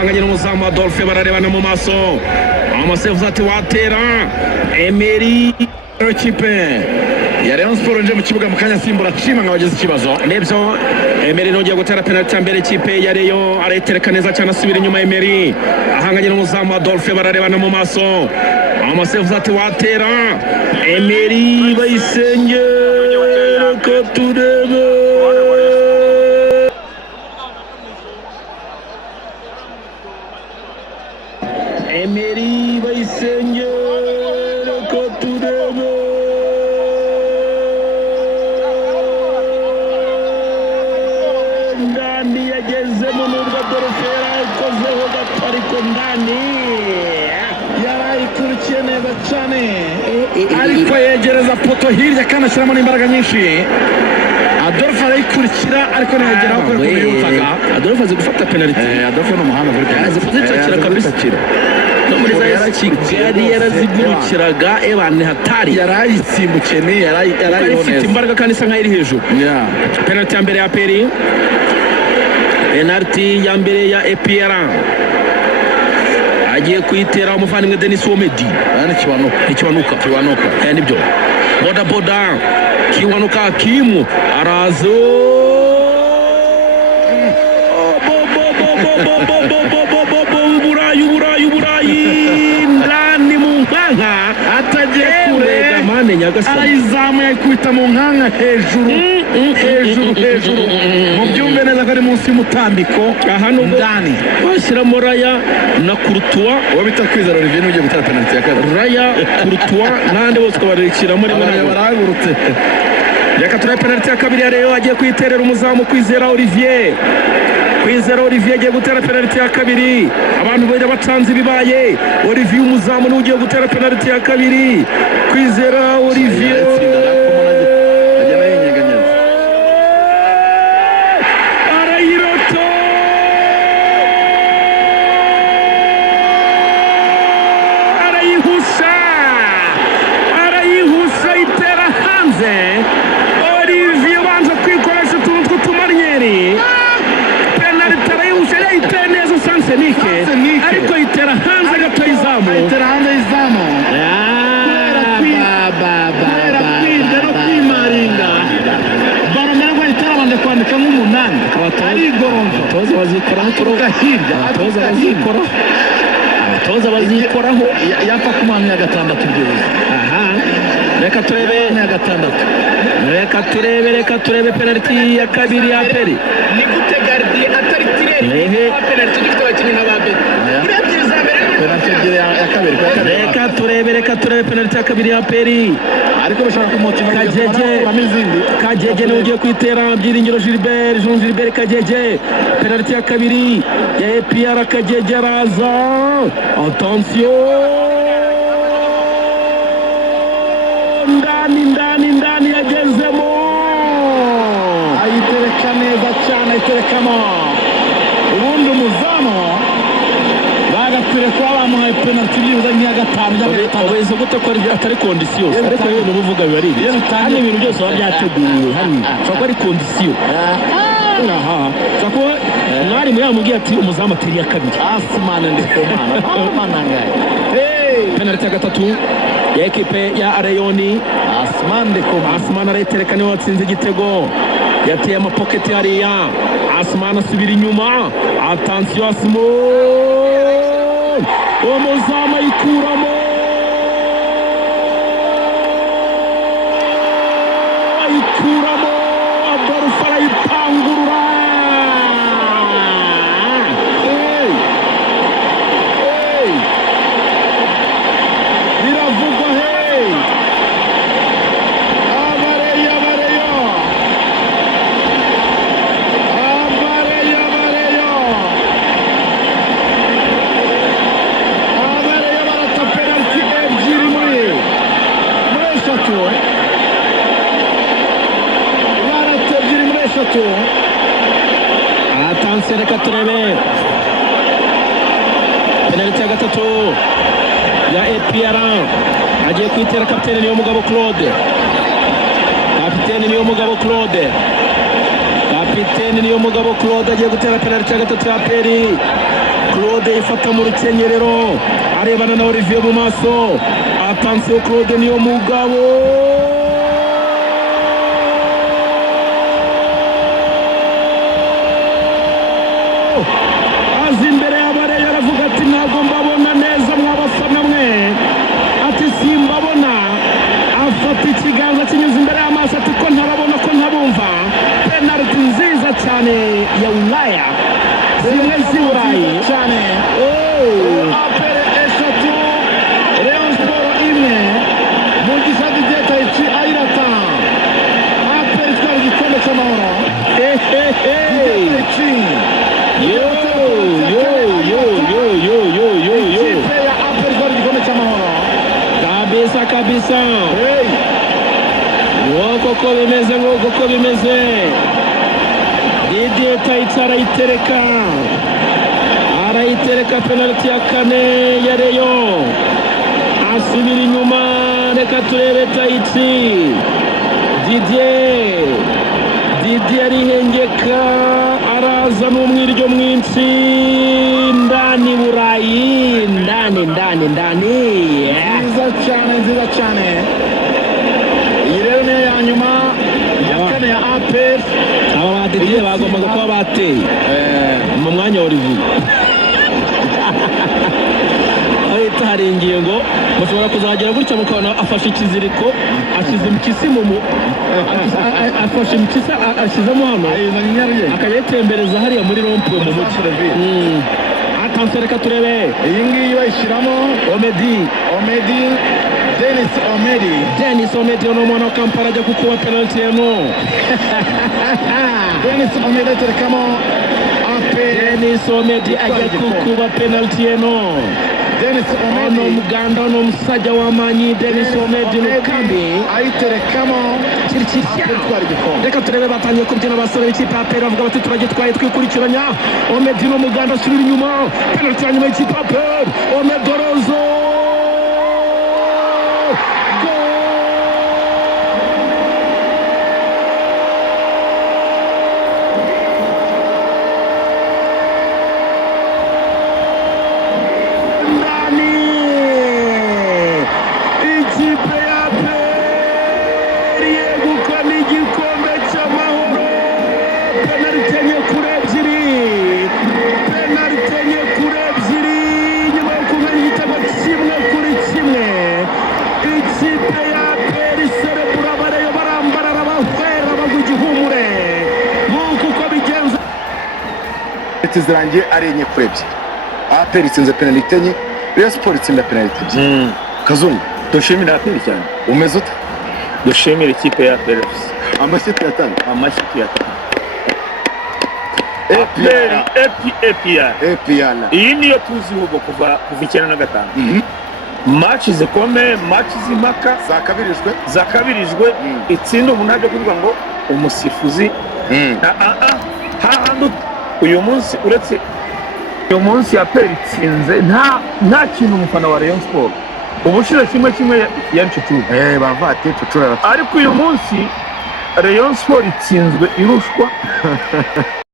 ahanganye n'umuzamu Adolphe bararebana mu maso amasevuza ati watera Emery ikipe ya Rayon Sport nje mu kibuga mu kanya simbura cima nk'abagize ikibazo nibyo Emery nongeye gutera penalty ya mbere ikipe ya Rayon aretereka neza cyane asubira inyuma Emery ahanganye n'umuzamu Adolphe bararebana mu maso amasevuza ati watera Emery Bayisenge ko turebe Emery Bayisenge ko turebe ndani yagezemo n'ubwo Adolphe yarakozeho gato ariko ndani yarayikurikiye neza cyane ariko yegereza poto hirya kandi ashyiramo n'imbaraga nyinshi Adolphe arayikurikira ariko ntiyageraho kubera ko yihutaga Adolphe azi gufata penalty Adolphe ni umuhanga muri penalty azi kuzicakira kabisa no muri za Kigali yarazigurukiraga ebane hatari yarayitsimbukiye yarayifite imbaraga kandi isa nkaho iri hejuru penalty ya mbere ya Peri penalty ya mbere ya EPR agiye kuyitera umuvandimwe Denis Omedi Kiwanuka nibyo boda Kiwanuka Kimu arazo Burayi ndani mu nkanka atagiye kure mane nyagasani ayizamuye kwita mu nkanka hejuru mu byumve neza ko ari munsi y'umutambiko hano ndani bashyiramo Raya na Courtois uwo bita Kwizera Olivier n'ugiye gutera penalty ya kabiri Raya Courtois n'andi bose barikiramo rimwe na rimwe baragurutse reka turabe penalty ya kabiri ya Rayon agiye kuyiterera umuzamu Kwizera Olivier agiye gutera penalty ya kabiri abantu bari bacanze ibibaye Olivier umuzamu n'ugiye gutera penalty ya kabiri Kwizera Olivier arayihusha itera hanze Olivier banza kwikoresha utuntu tw'utumarnyeri Senike ariko itera hanze gato y'izamu kubera kwirya no kwimaringa baramera itara bande kwandika nk'umunani ari igorondo abatoza bazikoraho yapfa ku mwanya ya gatandatu byose reka turebe penalty ya kabiri ya Peri ni gute Gardi atari tirere penalty gifite abakinnyi nk'ababiri urebyiza mbere penalty ya kabiri reka turebe penalty ya kabiri ya Peri ariko bashaka kumutima Kajeje n'ugiye kwitera Byiringiro Gilbert Kajeje penalty ya kabiri ya EPR Kajeje araza attention ndani yagezemo ayitereka neza cyane ayiterekamo ubundi umuzamu bagakwiriye kuba bamuhaye penalty byibuze nk'iya gatanu ubeze gute ko atari kondisiyo ariko rero n'ubuvuga biba ari hano ibintu byose biba byateguwe hano ushobora kuba ari kondisiyo kuba mwari yamubwiye ati umuzamu ateri ya kabiri penalty ya gatatu ya ekipe ya Rayon Asman arayitereka niwe watsinze igitego yateye amapoketi hariya Asman asubira inyuma attention Asman umuzamu ayikuramo Adolphe arayipangurura biravugwa Attention reka turebe penalty ya gatatu ya EPR agiye kwitera kapiteni Niyomugabo Claude agiye gutera penalty ya gatatu ya Peri Claude Claude yifata mu rukenyerero arebana na Olivier mu maso. Attention Claude niyo mugabo. Azi imbere y'abareyo aravuga ati ntabwo mbabona neza mwabafana mwe. Ati simbabona. Afata ikiganza kinyuze imbere y'amaso ati ko ntababona ko ntabumva. Penalty nziza cyane ya Ulaya. Zimwe z'Uburayi cyane. Apere eshatu Rayon Sport imwe Mugisha Didier Taichi ayirata. Apere itwara igikombe cy'amahoro. Taichi ikipe ya Apere itwara igikombe cy'amahoro. Kabisa Ngoko bimeze ngoko bimeze. Didier Taichi arayitereka penalty ya kane ya Rayon. Asubira inyuma reka turebe Taichi. Didier arihengeka araza n'umwiryo mwinshi ndani Burayi ndani nziza cyane. Iyi rero niyo ya nyuma ya kane ya Apere. aba ba Didier bagombaga kuba bateye mu mwanya wa Olivier. Ahita hari ingingo mushobora kuzagera gutya mukabona afashe ikiziriko ashize impyisi afashe impyisi ashizemo hano akaba yatembereza hariya muri rompuwe mu mujyi. Attention reka turebe iyi ngiyi bayishyiramo Omedi Dennis Omedi ni umwana wa Kampala ajya kukuba penalty eno. Dennis Omedi aterekamo Apere. Dennis Omedi ajya kukuba penalty eno. Dennis Ono Omedi Muganda ono musajja w'amaanyi. Dennis Omedi Lukambi ayiterekamo Apere itwara igikombe. Reka turebe batangiye kubyina abasore b'ikipe ya Apere bavuga bati turagitwaye twikurikiranya. Omedi no Muganda asubira inyuma. Penalty ya nyuma y'ikipe ya Apere. Omedi Orozo zirangiye ari enye kuri ebyiri. Apere itsinze penalty enye, Rayon Sport itsinda penalty ebyiri. Kazungu dushimira Apere cyane. umeze ute? Dushimira ikipe ya Apere. Amashyi tuyatanga. Amashyi tuyatanga. APR. Iyi niyo tuziho kuva 1995. Match zikomeye, match z'impaka zakabirijwe itsinda umunade kuvuga ngo umusifuzi hahandi uyu munsi uretse uyu munsi Apere itsinze nta kintu umufana wa Rayon Sport ubushize kimwe yanshutura bavate tucura ariko uyu munsi Rayon Sport itsinzwe irushwa